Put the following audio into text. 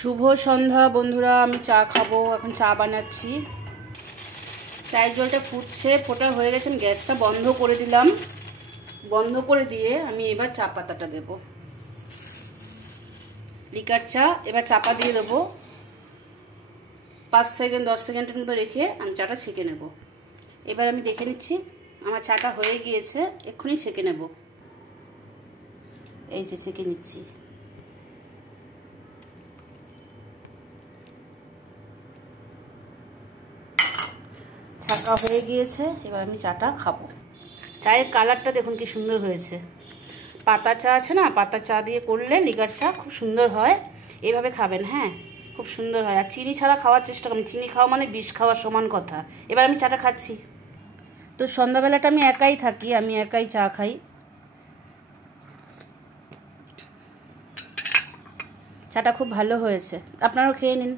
শুভ সন্ধ্যা বন্ধুরা, আমি চা খাবো। এখন চা বানাচ্ছি। চায়ের জলটা ফুটছে, ফোটা হয়ে গেছে। আমি গ্যাসটা বন্ধ করে দিলাম। বন্ধ করে দিয়ে আমি এবার চা পাতাটা দেব। লিকার চা। এবার চাপা দিয়ে দেবো। 5 সেকেন্ড 10 সেকেন্ডের মতো রেখে আমি চাটা ছেঁকে নেব। এবার আমি দেখে নিচ্ছি আমার চাটা হয়ে গিয়েছে। এক্ষুনি ছেঁকে নেব। এই যে ছেঁকে নিচ্ছি। ছাঁকা হয়ে গিয়েছে। এবার আমি চাটা খাবো। চায়ের কালারটা দেখুন কি সুন্দর হয়েছে। পাতা চা আছে না, পাতা চা দিয়ে করলে লিকার চা খুব সুন্দর হয়। এইভাবে খাবেন, হ্যাঁ, খুব সুন্দর হয়। আর চিনি ছাড়া খাওয়ার চেষ্টা করবেন। চিনি খাওয়া মানে বিষ খাওয়ার সমান কথা। এবার আমি চাটা খাচ্ছি। তো সন্ধ্যাবেলাটা আমি একাই থাকি, আমি একাই চা খাই। চাটা খুব ভালো হয়েছে, আপনারাও খেয়ে নিন।